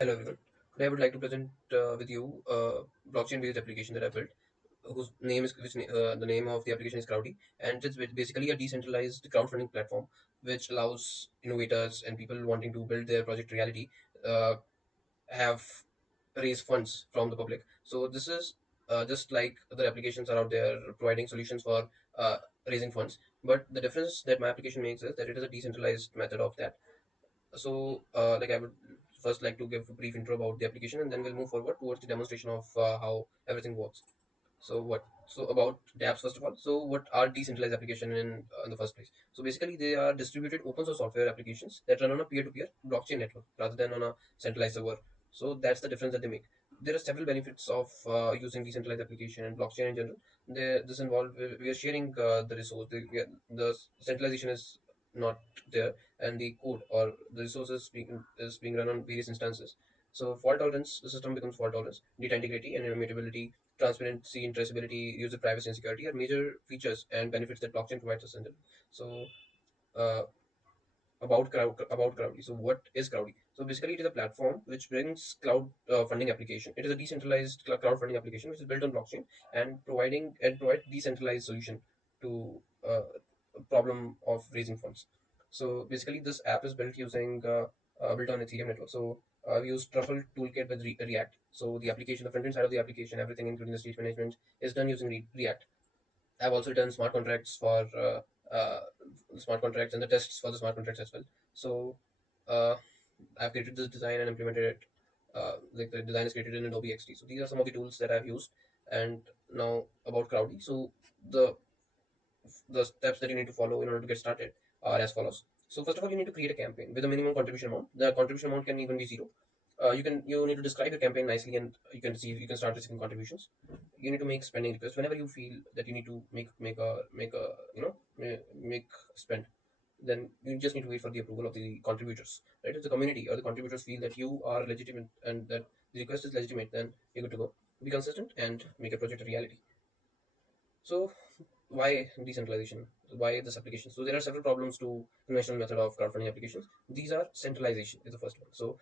Hello everyone. Today I would like to present with you a blockchain-based application that I built, whose name is the name of the application is Crowdy, and it's basically a decentralized crowdfunding platform which allows innovators and people wanting to build their project reality uh, have raise funds from the public. So this is just like other applications are out there providing solutions for uh, raising funds, but the difference that my application makes is that it is a decentralized method of that. So, I would first like to give a brief intro about the application, and then we'll move forward towards the demonstration of how everything works. So, what? So, about dApps first of all. So, what are decentralized application in the first place? So, basically, they are distributed open source software applications that run on a peer-to-peer blockchain network rather than on a centralized server. So, that's the difference that they make. There are several benefits of using decentralized application and blockchain in general. This involve we are sharing the resource. The centralization is not there, and the code or the resources is being run on various instances. So fault tolerance, the system becomes fault tolerance, data integrity and immutability, transparency and traceability, user privacy and security are major features and benefits that blockchain provides us. So uh, about Crowdy. So what is Crowdy? So basically, it is a platform which brings cloud funding application. It is a decentralized crowdfunding application which is built on blockchain and provide decentralized solution to a problem of raising funds. So basically, this app is built on Ethereum network. So we use Truffle toolkit with React. So the application, the front end side of the application, everything including the state management is done using React. I've also done uh, smart contracts and the tests for the smart contracts as well. So uh, I've created this design and implemented it. Like the design is created in Adobe XD. So these are some of the tools that I've used. And now about Crowdy. So the the steps that you need to follow in order to get started are as follows. So first of all, you need to create a campaign with a minimum contribution amount. The contribution amount can even be zero. You need to describe your campaign nicely, and you can start receiving contributions. You need to make spending requests whenever you feel that you need to make a make spend. Then you just need to wait for the approval of the contributors. Right? If the community or the contributors feel that you are legitimate and that the request is legitimate, then you're good to go. Be consistent and make a project a reality. So why decentralization? Why this application? So there are several problems to conventional method of crowdfunding applications. These are centralization is the first one. So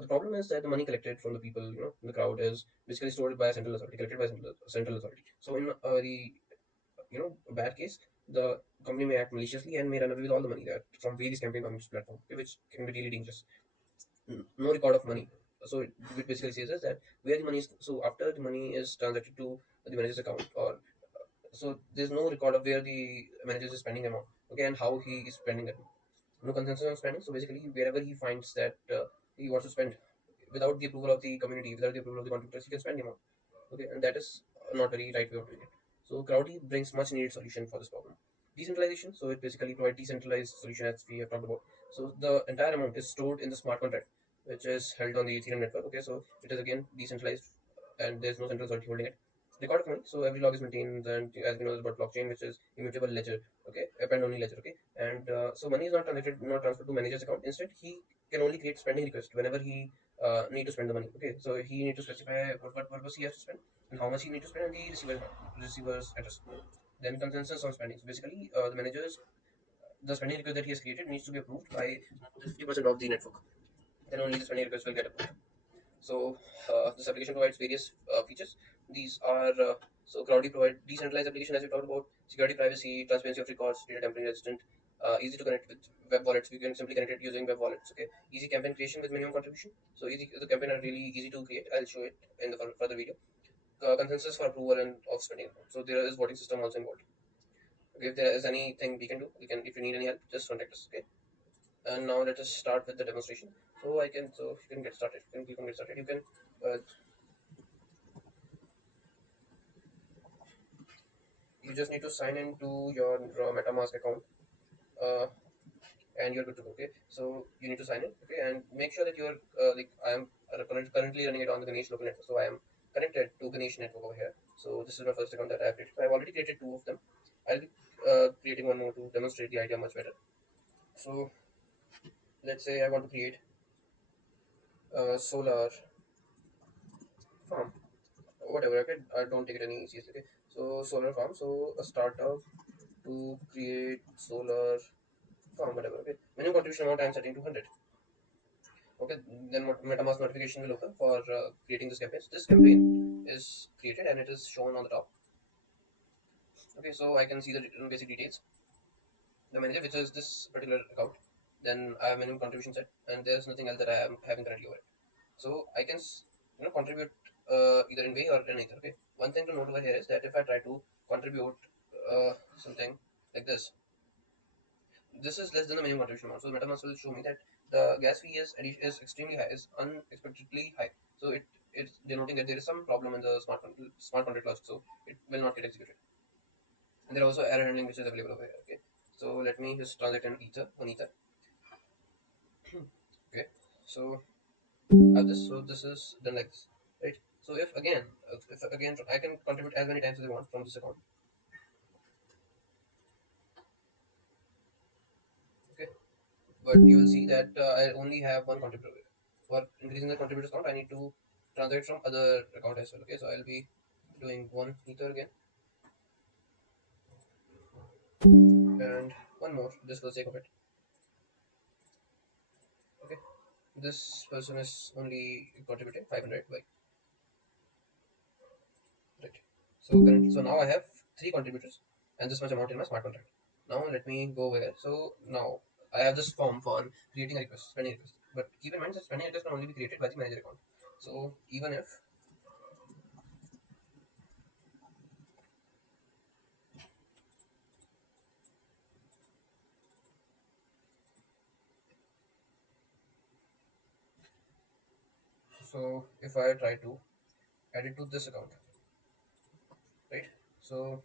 the problem is that the money collected from the people, in the crowd, is basically stored by a central authority, collected by a central authority. So in a very bad case, the company may act maliciously and may run away with all the money that from various campaign commerce platform, which can be really dangerous. No record of money. So it basically says is that where the money is. So after the money is transacted to the manager's account, or so there's no record of where the manager is spending amount, okay, and how he is spending it. No consensus on spending. So basically, wherever he finds that he wants to spend without the approval of the community, without the approval of the contributors, he can spend the amount. Okay, and that is not very right way of doing it. So Crowdy brings much needed solution for this problem. Decentralization. So it basically provides decentralized solution as we have talked about. So the entire amount is stored in the smart contract, which is held on the Ethereum network. Okay, so it is again decentralized, and there's no central authority holding it. Record of money. So every log is maintained, and as we know about blockchain, which is immutable ledger. Okay, append only ledger. Okay, and so money is not transferred to manager's account. Instead, he can only create spending request whenever he need to spend the money. Okay, so he need to specify what purpose he has to spend and how much he need to spend, and the receiver's address. Then consensus on spending. So basically, the spending request that he has created needs to be approved by 50% of the network. Then only the spending request will get approved. So this application provides various features. These are so Crowdy provide decentralized application as we talked about, security, privacy, transparency of records, data tampering resistant, easy to connect with web wallets. We can simply connect it using web wallets. Okay, easy campaign creation with minimum contribution. So easy, the campaign are really easy to create. I'll show it in the further video. Consensus for approval and of spending. So there is voting system also involved. Okay, if there is anything we can do, we can. If you need any help, just contact us. Okay. And now let us start with the demonstration. So you can get started. You can get started. You can you just need to sign into your MetaMask account, uh, and you're good to go. Okay, so you need to sign in. Okay, and make sure that you're I am currently running it on the Ganesh local network, so I am connected to Ganesh network over here. So this is my first account that I have created. I've already created two of them. I'll be creating one more to demonstrate the idea much better. So let's say I want to create a solar farm, whatever. Okay, I don't take it any seriously. Okay, so solar farm. So a startup to create solar farm, whatever. Okay, minimum contribution amount I'm setting to 100. Okay, then MetaMask notification will open for creating this campaign. This campaign is created and it is shown on the top. Okay, so I can see the basic details. The manager, which is this particular account. Then I have minimum contribution set, and there's nothing else that I am having currently over it. So I can contribute either in way or in either. Okay. One thing to note over here is that if I try to contribute something like this is less than the minimum contribution amount. So MetaMask will show me that the gas fee is extremely high, is unexpectedly high. So it's denoting that there is some problem in the smart contract logic. So it will not get executed. And there are also error handling which is available over here. Okay. So let me just transact in ether on ether. Okay. So this is done like this, right? So if again I can contribute as many times as I want from this account. Okay. But you will see that I only have one contributor. For increasing the contributors count, I need to transact from other account as well. Okay, so I'll be doing one ether again and one more just for the sake of it. Okay, this person is only contributing 500 by right. So now I have three contributors and this much amount in my smart contract. Now let me go over here. So now I have this form for creating a request, spending request. But keep in mind that spending request can only be created by the manager account. So even if if I try to add it to this account, right? So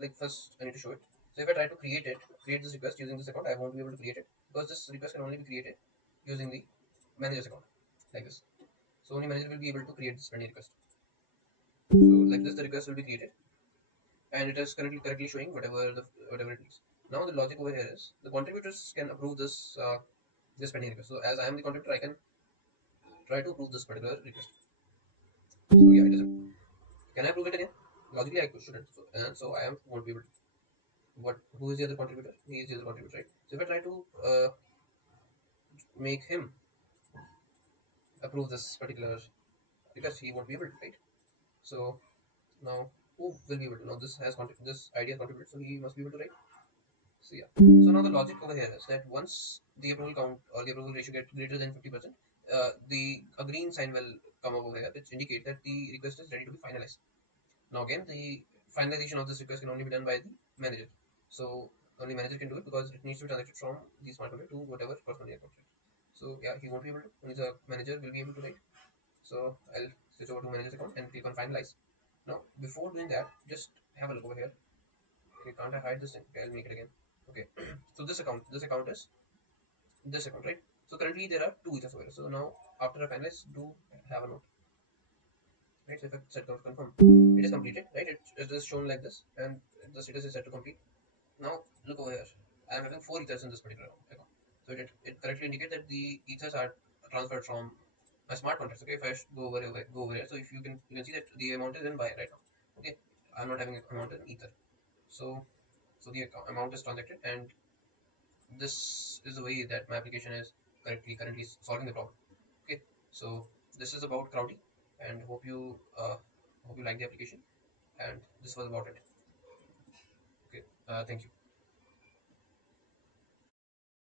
like first I need to show it. So if I try to create this request using this account, I won't be able to create it because this request can only be created using the manager's account like this. So only manager will be able to create this spending request. So like this, the request will be created, and it is currently correctly showing whatever it needs. Now the logic over here is the contributors can approve this pending request. So as I am the contributor, I can try to approve this particular request. So yeah, it is. Can I approve it again? Logically, I shouldn't. So I am won't be able to. What? Who is the other contributor? He is the other contributor, right? So if I try to make him approve this particular request, he won't be able to, right? So now who will be able to? Now this idea contributed, so he must be able to, right? So yeah. So now the logic over here is that once the approval count or the approval ratio get greater than 50%, a green sign will come up over here, which indicate that the request is ready to be finalized. Now again, the finalization of this request can only be done by the manager. So only manager can do it because it needs to be transacted from the smart contract to whatever personal account. So yeah, he won't be able to. Only the manager will be able to write. So I'll switch over to manager's account and click on finalize. Now before doing that, just have a look over here. Okay, can't I hide this thing? Okay, I'll make it again. Okay, so this account is this account, right? So currently there are two ethers over here. So now after I finalize, do have a note, right? So if I set confirm, it is completed, right? It is shown like this, and the status is set to complete. Now look over here. I am having four ethers in this particular account. So it correctly indicates that the ethers are transferred from my smart contracts. Okay, if I go over here, so if you can see that the amount is in buy right now. Okay, I'm not having an amount in ether. So the amount is transacted, and this is the way that my application is currently solving the problem. Okay, so this is about Crowdy, and hope you like the application, and this was about it. Okay, thank you.